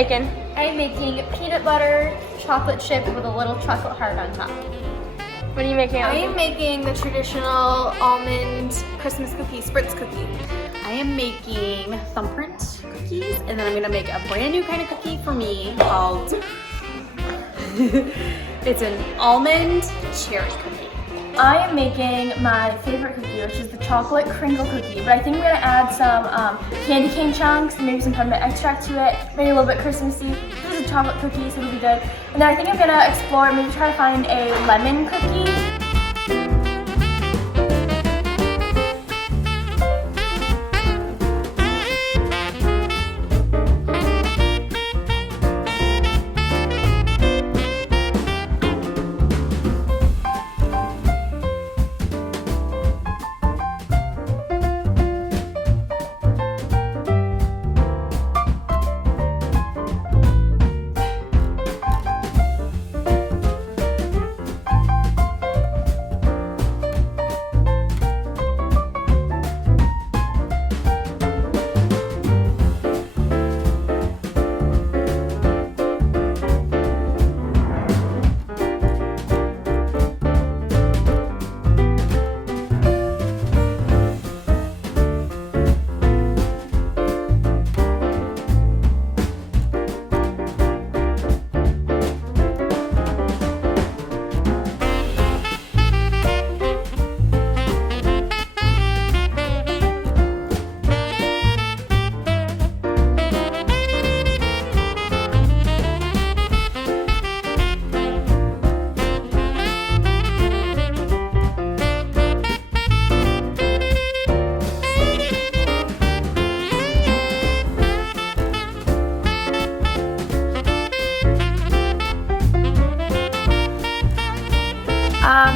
making? I'm making peanut butter chocolate chip with a little chocolate heart on top. What are you making? I am making the traditional almond Christmas cookie, spritz cookie. I am making thumbprint cookies, and then I'm gonna make a brand new kind of cookie for me called, it's an almond cherry cookie. I am making my favorite cookie, which is the chocolate crinkle cookie, but I think I'm gonna add some candy cane chunks, maybe some peppermint extract to it, maybe a little bit Christmassy. This is a chocolate cookie, so it'll be good. And then I think I'm gonna explore, maybe try to find a lemon cookie.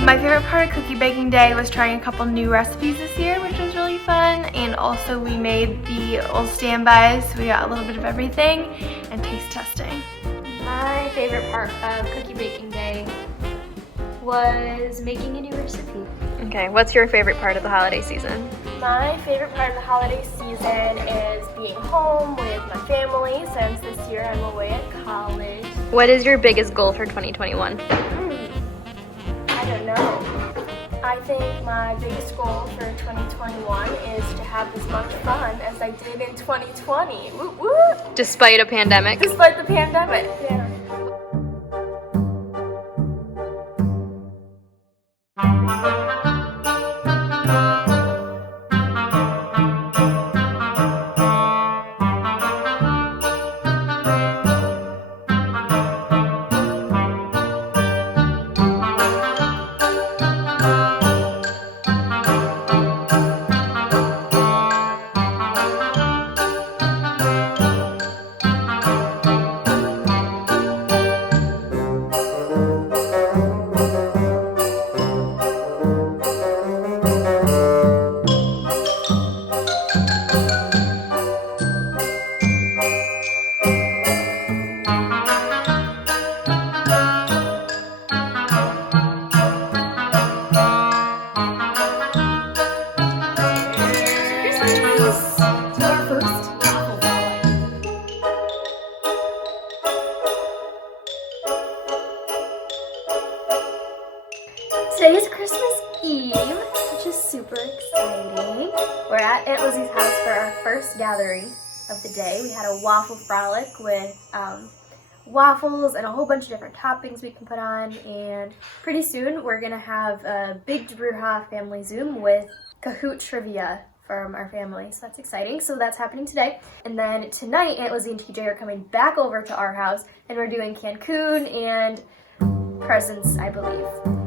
My favorite part of cookie baking day was trying a couple new recipes this year, which was really fun. And also we made the old standbys. We got a little bit of everything and taste testing. My favorite part of cookie baking day was making a new recipe. Okay, what's your favorite part of the holiday season? My favorite part of the holiday season is being home with my family, since this year I'm away at college. What is your biggest goal for 2021? I don't know. I think my biggest goal for 2021 is to have as much fun as I did in 2020. Woo woo! Despite a pandemic? Despite the pandemic, yeah. Today is Christmas Eve, which is super exciting. We're at Aunt Lizzie's house for our first gathering of the day. We had a waffle frolic with waffles and a whole bunch of different toppings we can put on, and pretty soon we're gonna have a big Brewer family Zoom with Kahoot trivia from our family, so that's exciting. So that's happening today. And then tonight, Aunt Lizzie and TJ are coming back over to our house, and we're doing Cancun and presents, I believe.